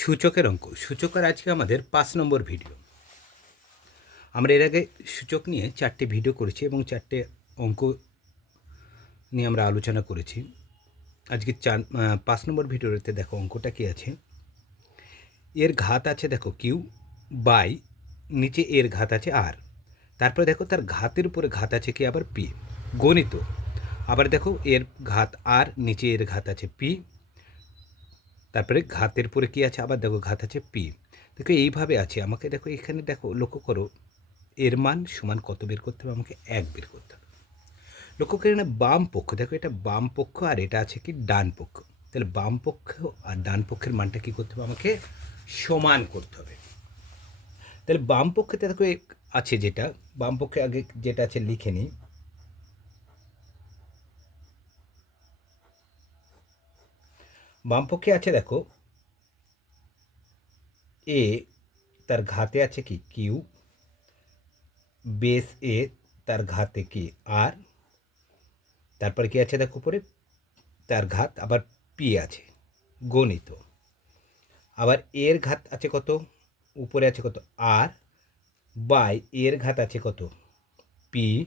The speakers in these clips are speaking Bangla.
সূচকের অঙ্ক। সূচকের আজকে আমাদের পাঁচ নম্বর ভিডিও আমরা এর আগে সূচক নিয়ে চারটে ভিডিও করেছি এবং চারটে অঙ্ক নিয়ে আমরা আলোচনা করেছি। আজকে চার পাঁচ নম্বর ভিডিওতে দেখো অঙ্কটা কী আছে? এর ঘাত আছে দেখো কিউ বাই, নিচে এর ঘাত আছে আর। তারপরে দেখো তার ঘাতের উপরে ঘাত আছে কি? আবার পি। গণিত। আবার দেখো এর ঘাত আর, নিচে এর ঘাত আছে পি। তারপরে ঘাতের পরে কি আছে? আবার দেখো ঘাত আছে পি। দেখো এইভাবে আছে। আমাকে দেখো এখানে দেখো, লক্ষ্য করো, এর মান সমান কত বের করতে হবে? আমাকে এক বের করতে হবে। লক্ষ্য করে না বাম পক্ষ, দেখো এটা বাম পক্ষ আর এটা আছে কি? ডান পক্ষ। তাহলে বাম পক্ষ আর ডান পক্ষের মানটা কি করতে হবে? আমাকে সমান করতে হবে। তাহলে বাম পক্ষেতে দেখো আছে যেটা, বাম পক্ষে আগে যেটা আছে লিখে নিই। বাম পক্ষে আছে দেখো এ তার ঘাতে আছে কি? কিউ বেস এ তার ঘাতে কি? আর তারপরে কি আছে দেখো উপরে? তার ঘাত, আবার পি আছে, গণিত। আবার এর ঘাত আছে কত? উপরে আছে কত? আর বাই এর ঘাত আছে কত? পি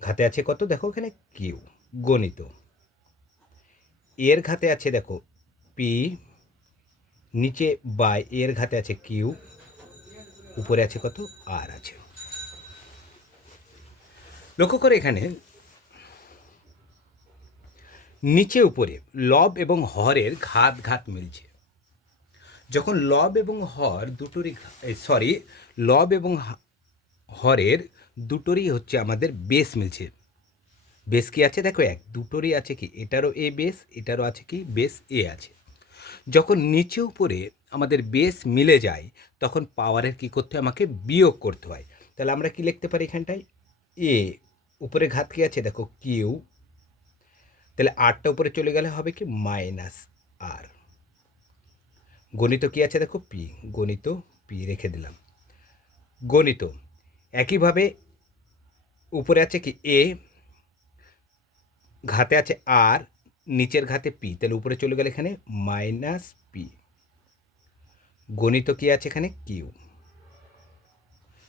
ঘাতে আছে কত? দেখো এখানে কিউ গণিত। এর ঘাতে আছে দেখো পি নিচে বাই, এর ঘাতে আছে কিউ উপরে আছে কত? আর আছে। লক্ষ্য করে এখানে, নিচে উপরে লব এবং হরের ঘাত ঘাত মিলছে। যখন লব এবং হর দুটোরই সরি লব এবং হরের দুটোরই হচ্ছে আমাদের বেস মিলছে। বেস কি আছে? দেখো, এক, দুটোরই আছে কি? এটারও এ বেস, এটারও আছে কি? বেস এ আছে। যখন নিচে উপরে আমাদের বেস মিলে যায়, তখন পাওয়ারের কি করতে হয়? আমাকে বিয়োগ করতে হয়। তাহলে আমরা কি লিখতে পারি এখানটায়? এ উপরে ঘাত কি আছে? দেখো কিউ তাহলে আটটা উপরে চলে গেলে হবে কি? মাইনাস আর গণিত কি আছে? দেখো পি গণিত পি রেখে দিলাম। গণিত, একইভাবে উপরে আছে কি? এ ঘাতে আছে আর, নিচের ঘাতে পি। তাহলে উপরে চলে গেলে এখানে মাইনাস পি। গণিত কি আছে এখানে? কিউ।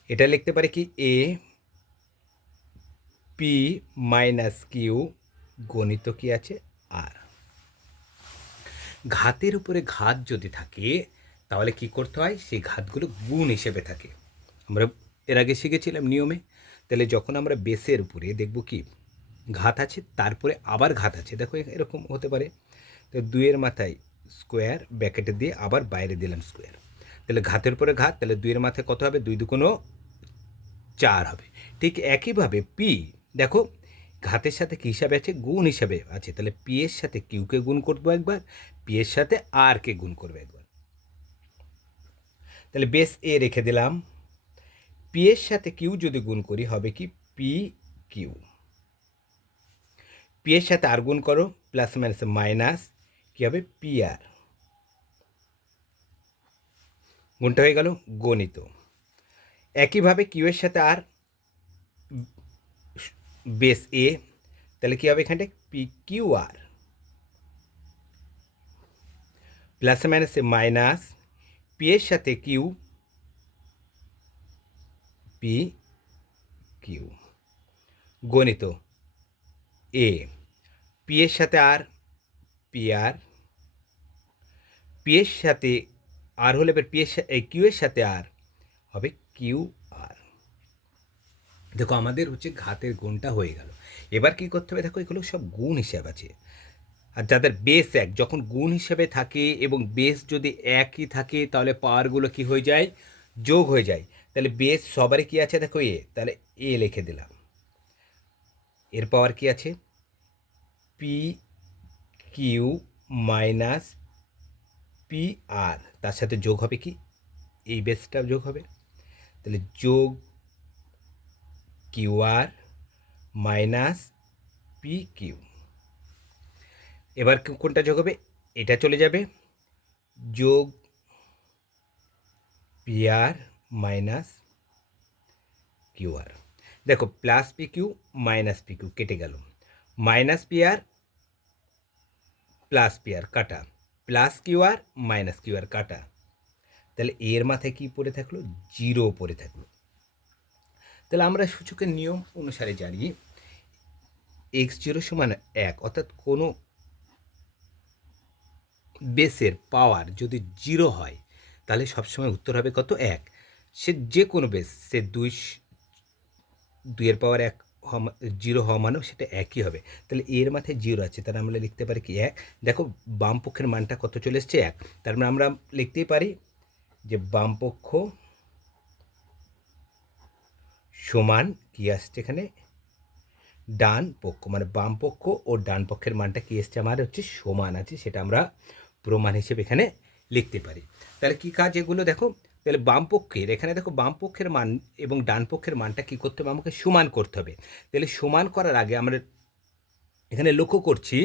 এটা লিখতে পারি কি? এ পি মাইনাস কিউ, গণিত কি আছে? আর। ঘাতের উপরে ঘাত যদি থাকে, তাহলে কি করতে হয়? সেই ঘাতগুলো গুণ হিসেবে থাকে। আমরা এর আগে শিখেছিলাম নিয়মে। তাহলে যখন আমরা বেসের উপরে দেখব কি? ঘাত আছে, তারপরে আবার ঘাত আছে। দেখো এরকম হতে পারে। তো দুইয়ের মাথায় স্কোয়ার ব্যাকেটে দিয়ে আবার বাইরে দিলাম স্কোয়ার তাহলে ঘাতের উপরে ঘাত, তাহলে দুইয়ের মাথায় কত হবে? দুই দুকোনো চার হবে। ঠিক একইভাবে পি দেখো, ঘাতের সাথে কী হিসাবে আছে? গুণ হিসাবে আছে। তাহলে পি এর সাথে কিউকে গুণ করব একবার পি এর সাথে আর কে গুণ করব একবার। তাহলে বেস এ রেখে দিলাম। পি এর সাথে কিউ যদি গুণ করি, হবে কি? পি কিউ পি এর সাথে আর গুণ করো প্লাস মাইনাস মাইনাস কী হবে? পি আর গুণটা হয়ে গেল গণিত। একইভাবে কিউ এর সাথে আর বেস এ তাহলে কী হবে এখানটা পি কিউ আর প্লাস মাইনাসে মাইনাস পি এর সাথে কিউ পি কিউ গণিত। এ পি এর সাথে আর পি আর পি এর সাথে আর হলে এবার পি এর কিউ সাথে আর হবে কিউ আর দেখো আমাদের হচ্ছে ঘাতের গুণটা হয়ে গেল। এবার কি করতে হবে? দেখো এগুলো সব গুণ হিসাব আছে। আর যাদের বেস এক, যখন গুণ হিসেবে থাকে এবং বেস যদি একই থাকে, তাহলে পাওয়ারগুলো কি হয়ে যায়? যোগ হয়ে যায়। তাহলে বেস সবারই কি আছে? দেখো এ তাহলে এ লিখে দিলাম। এর পাওয়ার কি আছে? পি কিউ মাইনাস পি আর তার সাথে যোগ হবে কি? এই বেসটা যোগ হবে। তাহলে যোগ কিউ আর মাইনাস পি কিউ এবার কোনটা যোগ হবে? এটা চলে যাবে। যোগ পি আর মাইনাস কিউ আর দেখো plus P Q minus P Q কেটে গেল। মাইনাস পি আর প্লাস পি আর কাটা। প্লাস কিউ আর মাইনাস কিউ আর কাটা। তাহলে এর মাথায় কি পড়ে থাকল? জিরো পড়ে থাকল। তাহলে আমরা সূচকের নিয়ম অনুসারে জানি এক্স জিরো সমান এক, অর্থাৎ কোনো বেসের পাওয়ার যদি জিরো হয়, তাহলে সবসময় উত্তর হবে কত? এক। সে যে কোনো বেস, সে দুই দুইয়ের পাওয়ার এক জিরো হওয়া মানেও সেটা একই হবে। তাহলে এর মাথায় জিরো আছে, তাহলে আমরা লিখতে পারি কি এক। দেখো, বাম পক্ষের মানটা কত চলে এসছে? এক। তার মানে আমরা লিখতেই পারি যে বাম পক্ষ সমান কি আসছে এখানে? ডান পক্ষ মানে বাম পক্ষ ও ডান পক্ষের মানটা কি এসছে? আমার হচ্ছে সমান আছে, সেটা আমরা প্রমাণ হিসেবে এখানে লিখতে পারি। তাহলে কি কাজ এগুলো? দেখো তাহলে বাম পক্ষের, এখানে দেখো বাম পক্ষের মান এবং ডান পক্ষের মানটা কি করতে হবে? আমাকে সমান করতে হবে। তাহলে সমান করার আগে আমরা এখানে লক্ষ্য করছি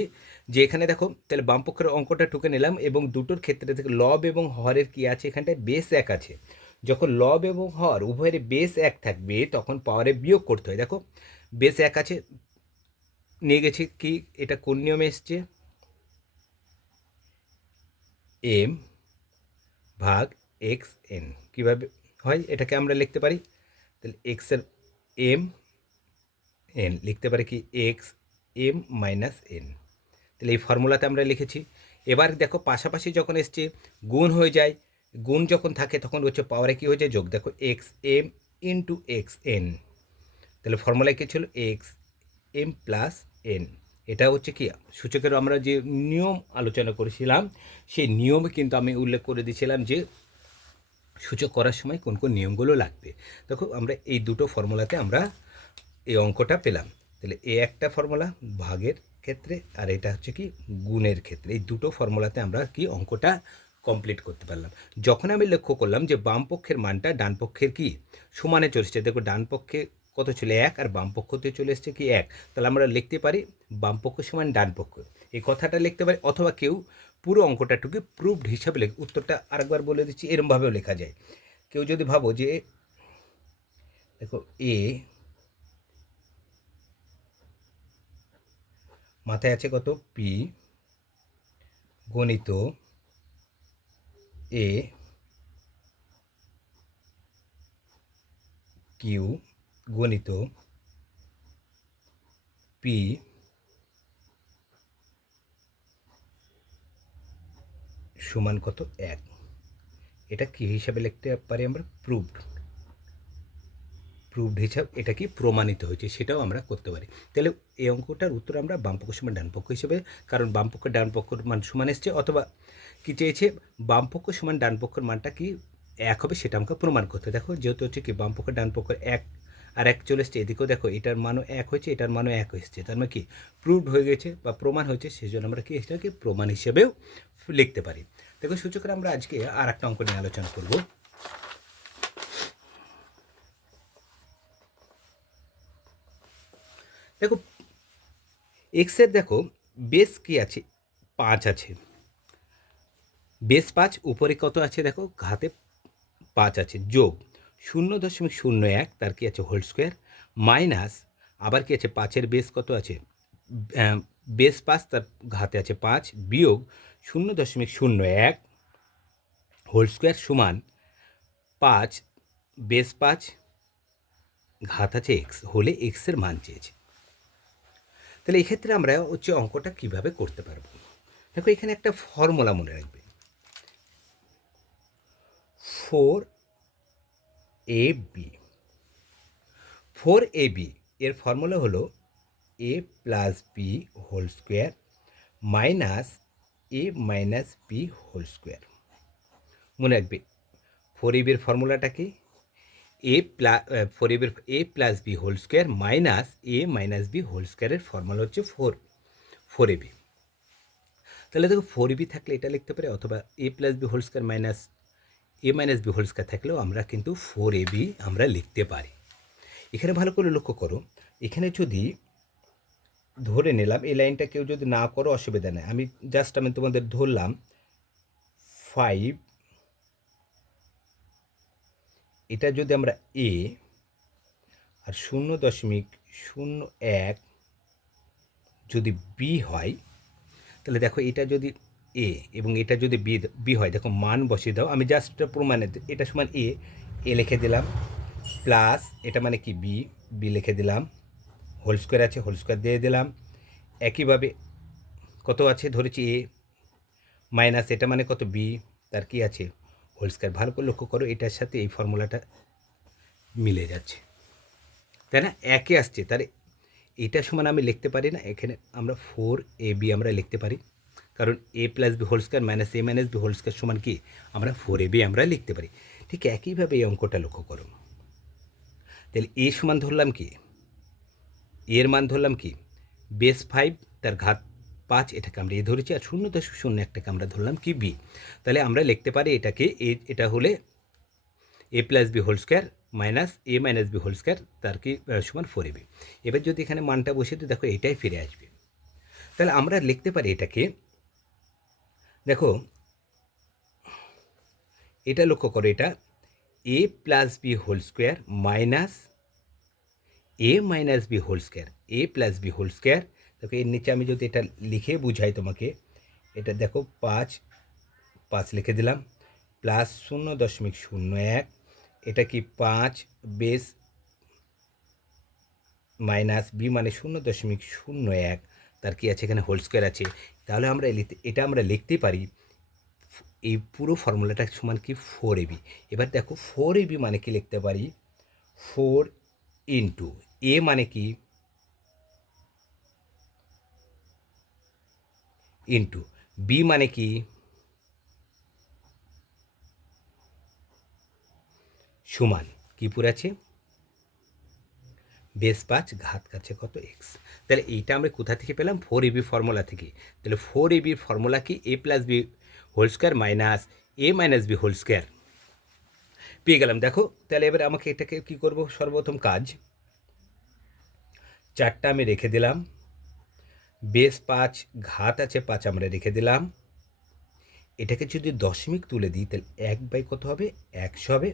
যে এখানে দেখো, তাহলে বাম পক্ষের অঙ্কটা টুকে নিলাম এবং দুটোর ক্ষেত্রে দেখো লব এবং হরের কি আছে? এখানটায় বেস এক আছে। যখন লব এবং হর উভয়ের বেস এক থাকবে, তখন পাওয়ারে বিয়োগ করতে হয়। দেখো, বেস এক আছে, নিয়ে গেছি কি? এটা কোন নিয়মে এসছে? এম ভাগ এক্স এন। কীভাবে হয়? এটাকে আমরা লিখতে পারি। তাহলে এক্সের এম, এন লিখতে পারি কি? X M minus N. তাহলে এই ফর্মুলাতে আমরা লিখেছি। এবার দেখো, পাশাপাশি যখন এসছে, গুণ হয়ে যায়। গুণ যখন থাকে, তখন হচ্ছে পাওয়ারে কী হয়ে যায়? যোগ। দেখো, X M into X N. তাহলে ফর্মুলায় কী ছিল? X M plus N. এটা হচ্ছে কি? সূচকের আমরা যে নিয়ম আলোচনা করেছিলাম, সেই নিয়মে কিন্তু আমি উল্লেখ করে দিয়েছিলাম যে সূচক করার সময় কোন কোন নিয়মগুলো লাগবে। দেখো, আমরা এই দুটো ফর্মুলাতে আমরা এই অঙ্কটা পেলাম। তাহলে এ একটা ফর্মুলা ভাগের ক্ষেত্রে আর এটা হচ্ছে কি গুণের ক্ষেত্রে। এই দুটো ফর্মুলাতে আমরা কি অঙ্কটা কমপ্লিট করতে পারলাম। যখন আমি লক্ষ্য করলাম যে বাম পক্ষের মানটা ডান পক্ষের কি সমানে চলছে দেখো, ডান পক্ষে কত ছিল? এক আর বাম পক্ষতে চলে এসছে কি এক। তাহলে আমরা লিখতে পারি বাম পক্ষ সমান ডান পক্ষ। এই কথাটা লিখতে পারি অথবা কেউ পুরো অঙ্কটাটুকু প্রুভড হিসাবে লেখ, উত্তরটা আরেকবার বলে দিচ্ছি, এরমভাবেও লেখা যায়। কেউ যদি ভাবো যে, দেখো এ মাথায় আছে কত? পি গণিত এ কিউ গণিত পি সমান কত এক? এটা কি হিসাবে লিখতে পারি আমরা? প্রুভড প্রুভড হিসাব, এটা কি প্রমাণিত হয়েছে, সেটাও আমরা করতে পারি। তাহলে এই অঙ্কটার উত্তর আমরা বামপক্ষ সমান ডানপক্ষ হিসেবে, কারণ বামপক্ষ ডানপক্ষর মান সমান এসছে, অথবা কি চেয়েছে, বামপক্ষ সমান ডানপক্ষের মানটা কি এক হবে, সেটা আমাকে প্রমাণ করতে। দেখো, যেহেতু হচ্ছে কি বামপক্ষ ডানপক্ষ এক আর এক চলে এসছে, এদিকেও দেখো, এটার মানও এক হয়েছে, এটার মানও এক হয়েছে তার মানে কি? প্রুভড হয়ে গেছে বা প্রমাণ হয়েছে সেই জন্য আমরা কি এটাকে প্রমাণ হিসেবেও লিখতে পারি। দেখো সূচকের আমরা আজকে আর একটা অঙ্ক নিয়ে আলোচনা করব। দেখো এক্সের দেখো বেস কি আছে? পাঁচ আছে। বেস পাঁচ, উপরে কত আছে দেখো? ঘাতে পাঁচ আছে। যোগ। শূন্য দশমিক শূন্য এক, তার কি আছে হোল স্কোয়ার? মাইনাস, আবার কি আছে পাঁচের বেস কত আছে? বেস পাঁচ, তার ঘাতে আছে পাঁচ, বিয়োগ শূন্য দশমিক শূন্য এক, হোল স্কোয়ার সমান পাঁচ বেস পাঁচ, ঘাত আছে এক্স, হলে এক্সের মান চেয়েছে। তাহলে এক্ষেত্রে আমরা হচ্ছে অঙ্কটা কীভাবে করতে পারব? দেখো, এখানে একটা ফর্মুলা মনে রাখবে। Four A B four A B এর ফর্মুলা হলো A plus B whole square minus A minus B whole square মনে রাখবে ফোর এ বির ফর্মুলাটা কি? এ প্লাস ফোর এবির A plus B whole square minus A minus B whole স্কোয়ারের ফর্মুলা হচ্ছে ফোর ফোর এ বি তাহলে দেখো ফোর বি থাকলে এটা লিখতে পারি অথবা A plus B whole square minus A minus B whole square থাকলেও আমরা কিন্তু ফোর এ বি আমরা লিখতে পারি। এখানে ভালো করে লক্ষ্য করো, এখানে যদি ধরে নিলাম এই লাইনটা কেউ যদি না করো অসুবিধা নেই। আমি জাস্ট আমি তোমাদের ধরলাম ফাইভ এটা যদি আমরা এ আর শূন্য দশমিক শূন্য এক যদি বি হয়, তাহলে দেখো এটা যদি এ এবং এটা যদি বি বি হয়, দেখো মান বসিয়ে দাও। আমি জাস্ট প্রমাণে এটা সমান এ এ লিখে দিলাম। প্লাস এটা মানে কি বি বি লিখে দিলাম। হোল স্কোয়ার আছে হোল স্কোয়ার দিয়ে দিলাম। একইভাবে কত আছে? ধরেছি এ মাইনাস এটা মানে কত বি তার কি আছে? হোল স্কোয়ার ভালো করে লক্ষ্য করো, এটার সাথে এই ফর্মুলাটা মিলে যাচ্ছে। তাই না? একে আসছে। তার এটা সমান আমি লিখতে পারি না। এখানে আমরা ফোর এ বি আমরা লিখতে পারি। কারণ A plus B whole square minus A minus B whole square সমান কি? আমরা ফোর এ বি আমরা লিখতে পারি। ঠিক একইভাবে এই অঙ্কটা লক্ষ্য করো। তাহলে এ সমান ধরলাম কি? এর মান ধরলাম কি? বেস ফাইভ তার ঘাত পাঁচ, এটাকে আমরা এ ধরেছি, আর শূন্য দশমিক শূন্য একটাকে আমরা ধরলাম কি বি তাহলে আমরা লিখতে পারি এটাকে এ, এটা হলে A plus B whole square minus A minus B whole square তার কি সমান ফোর এ বি এবার যদি এখানে মানটা বসে দিই, দেখো এটাই ফিরে আসবে। তাহলে আমরা লিখতে পারি এটাকে দেখো, এটা লক্ষ্য করো, এটা A plus B whole square minus A minus B whole square A plus B whole square দেখো, এর নিচে আমি যদি এটা লিখে বুঝাই তোমাকে, এটা দেখো, পাঁচ পাঁচ লিখে দিলাম প্লাস শূন্য দশমিক শূন্য এক, এটা কি পাঁচ বেস মাইনাস বি মানে শূন্য দশমিক শূন্য এক, তার কি আছে এখানে? হোল স্কোয়ার আছে। তাহলে আমরা এটা আমরা লিখতে পারি এই পুরো ফর্মুলাটা সমান কি? ফোর এবি এবার দেখো ফোর এবি মানে কি লিখতে পারি? ফোর ইন্টু এ মানে কি? ইন্টু বি মানে কি? সমান। কি আছে? বেস পাঁচ ঘাত কাছে কত এক্স তাহলে এইটা আমরা কোথা থেকে পেলাম? ফোর এবি ফর্মুলা থেকে। তাহলে ফোর এবির ফর্মুলা কি? A plus B whole square minus A minus B whole square পেয়ে গেলাম। দেখো, তাহলে এবার আমাকে এটাকে কি করব? সর্বপ্রথম কাজ। চারটা আমি রেখে দিলাম। বেস পাঁচ ঘাত আছে পাঁচ আমরা রেখে দিলাম। এটাকে যদি দশমিক তুলে দিই, তাহলে এক বাই কত হবে? একশো হবে।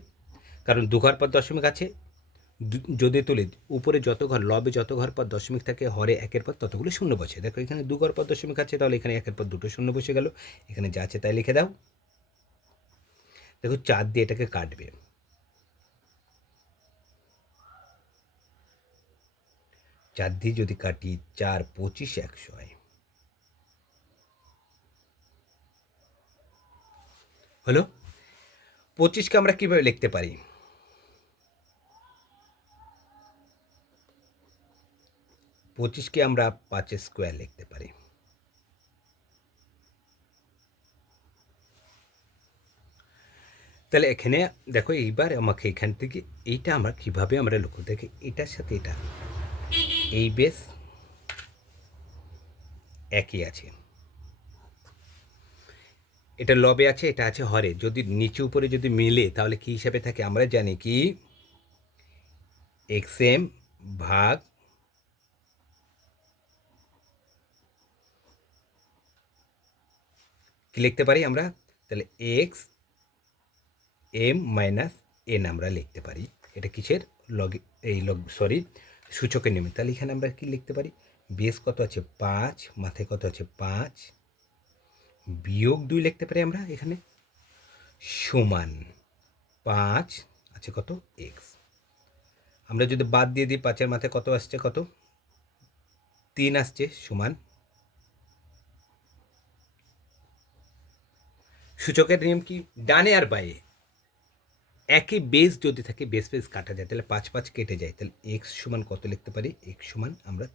কারণ দু ঘর পর দশমিক আছে। যদি তুলি, উপরে যত ঘর, লবে যত ঘর পর দশমিক থাকে, হরে একের পর ততগুলো শূন্য বসে। দেখো, এখানে দু ঘর পর দশমিক আছে, তাহলে এখানে একের পর দুটো শূন্য বসে গেল। এখানে যা আছে তাই লিখে দাও। দেখো চার দিয়ে এটাকে কাটবে। চার দিয়ে যদি কাটি, চার পঁচিশ একশো হয়। হলো? পঁচিশকে আমরা কীভাবে লিখতে পারি? পঁচিশকে আমরা পাঁচের স্কোয়ার লিখতে পারি। তাহলে এখানে দেখো এইবার আমাকে এখান থেকে এইটা আমরা কীভাবে আমরা লক্ষ্য দেখি এটার সাথে এটা। এই বেস একই আছে। এটা লবে আছে, এটা আছে হরে। যদি নিচে উপরে যদি মিলে, তাহলে কি হিসাবে থাকে? আমরা জানি কি? এক্স এম ভাগ কি লিখতে পারি আমরা? তাহলে এক্স এম মাইনাস এন আমরা লিখতে পারি। এটা কিসের? লগ এই লগ সরি সূচকের নিয়মে। তাহলে এখানে আমরা কি লিখতে পারি? বেস কত আছে? পাঁচ মাথায় কত আছে? পাঁচ। বিয়োগ দুই লিখতে পারি আমরা এখানে? সমান পাঁচ, আছে কত? এক্স আমরা যদি বাদ দিয়ে দিই, পাঁচের মাথায় কত আসছে? কত? তিন আসছে, সমান সূচকের নিয়ম কি? ডানে আর বায়ে। একই বেস যদি থাকে বেস বেস কাটা যায়, তাহলে পাঁচ পাঁচ কেটে যায়। তাহলে এক্স সমান কত লিখতে পারি? এক্স সমান আমরা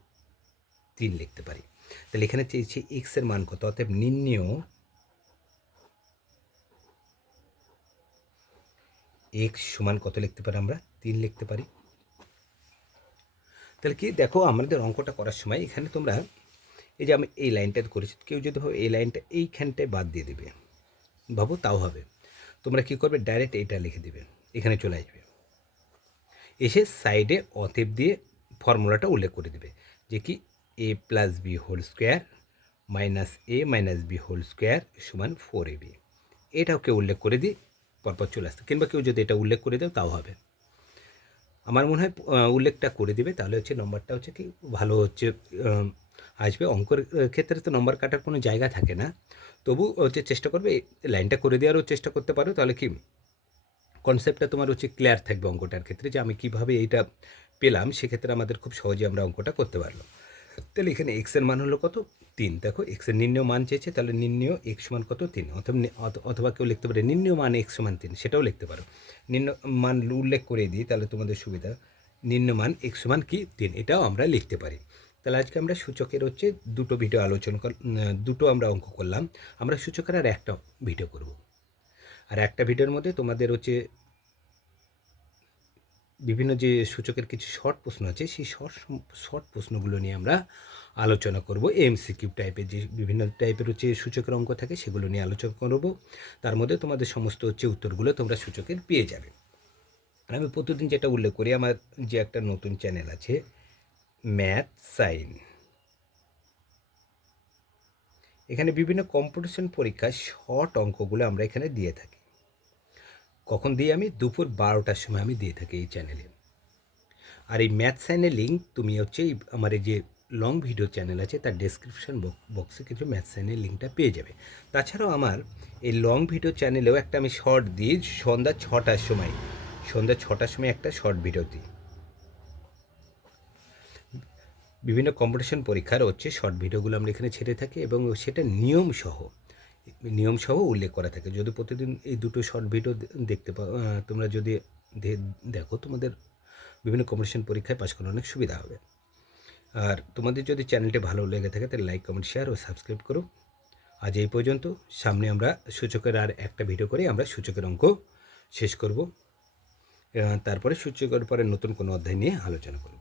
তিন লিখতে পারি। তাহলে এখানে চেয়েছি এক্সের মান কত? অতএব নির্ণেয় এক্স সমান কত লিখতে পারি আমরা? তিন লিখতে পারি। তাহলে কি? দেখো, আমাদের অঙ্কটা করার সময় এখানে তোমরা, এই যে আমি এই লাইনটা করেছি, কেউ যদি ভাবে এই লাইনটা এইখানটায় বাদ দিয়ে দেবে। ভাবো তাও হবে। তোমরা কি করবে? ডাইরেক্ট এটা লিখে দিবে। এখানে চলে আসবে। এসে সাইডে অতএব দিয়ে ফর্মুলাটা উল্লেখ করে দিবে যে কি A plus B whole square minus A minus B whole square সমান ফোর এ বি এটাও কেউ উল্লেখ করে দিই পরপর চলে আসতে। কিংবা কেউ যদি এটা উল্লেখ করে দেয়, তাও হবে। আমার মনে হয় উল্লেখটা করে দিবে। তাহলে হচ্ছে নম্বরটা হচ্ছে কি, ভালো হচ্ছে আসবে। অঙ্কের ক্ষেত্রে তো নম্বর কাটার কোনো জায়গা থাকে না। তবু হচ্ছে চেষ্টা করবে, লাইনটা করে দেওয়ারও চেষ্টা করতে পারো। তাহলে কি? কনসেপ্টটা তোমার হচ্ছে ক্লিয়ার থাকবে অঙ্কটার ক্ষেত্রে যে আমি কীভাবে এইটা পেলাম। সেক্ষেত্রে আমাদের খুব সহজে আমরা অঙ্কটা করতে পারলাম। তাহলে এখানে এক্সের মান হলো কত? তিন। দেখো এক্সের নির্ণয় মান চেয়েছে, তাহলে নির্ণয় এক্স সমান কত? তিন। অথবা অথবা কেউ লিখতে পারে নির্ণয় মান এক্স সমান তিন, সেটাও লিখতে পারো। নিম্ন মান উল্লেখ করে দিই, তাহলে তোমাদের সুবিধা। নিম্ন মান এক্স সমান কি? তিন। এটাও আমরা লিখতে পারি। তাহলে আজকে আমরা সূচকের হচ্ছে দুটো ভিডিও আলোচনা দুটো আমরা অঙ্ক করলাম। আমরা সূচকের আর একটা ভিডিও করব। আর একটা ভিডিওর মধ্যে তোমাদের হচ্ছে বিভিন্ন যে সূচকের কিছু শর্ট প্রশ্ন আছে, সেই শর্ট শর্ট প্রশ্নগুলো নিয়ে আমরা আলোচনা করব। এমসিকিউ টাইপের যে বিভিন্ন টাইপের হচ্ছে সূচকের অঙ্ক থাকে, সেগুলো নিয়ে আলোচনা করব। তার মধ্যে তোমাদের সমস্ত হচ্ছে উত্তরগুলো তোমরা সূচকের পেয়ে যাবে। আর আমি প্রতিদিন যেটা উল্লেখ করি, আমার যে একটা নতুন চ্যানেল আছে ম্যাথ, সাইন। এখানে বিভিন্ন কম্পিটিশন পরীক্ষার শর্ট অঙ্কগুলো আমরা এখানে দিয়ে থাকি। কখন দিই আমি? দুপুর বারোটার সময় আমি দিয়ে থাকি এই চ্যানেলে। আর এই ম্যাথ, সাইনের লিঙ্ক তুমি হচ্ছে এই আমার এই যে লং ভিডিও চ্যানেল আছে, তার ডেসক্রিপশন বক্সে কিছু ম্যাথ, সাইনের লিঙ্কটা পেয়ে যাবে। তাছাড়াও আমার এই লং ভিডিও চ্যানেলেও একটা আমি শর্ট দিই সন্ধ্যা ছটার সময়। সন্ধ্যা ছটার সময় একটা শর্ট ভিডিও দিই। বিভিন্ন কম্পিটিশন পরীক্ষার হচ্ছে শর্ট ভিডিওগুলো আমরা এখানে ছেড়ে থাকি এবং সেটা নিয়মসহ নিয়মসহ উল্লেখ করা থাকে। যদি প্রতিদিন এই দুটো শর্ট ভিডিও দেখতে পাও তোমরা যদি দেখো, তোমাদের বিভিন্ন কম্পিটিশন পরীক্ষায় পাশ করার অনেক সুবিধা হবে। আর তোমাদের যদি চ্যানেলটি ভালো লেগে থাকে, তাহলে লাইক কমেন্ট শেয়ার ও সাবস্ক্রাইব করো। আজ এই পর্যন্ত। সামনে আমরা সূচকের আর একটা ভিডিও করে আমরা সূচকের অঙ্ক শেষ করব। তারপরে সূচকের পরে নতুন কোনো অধ্যায় নিয়ে আলোচনা করব।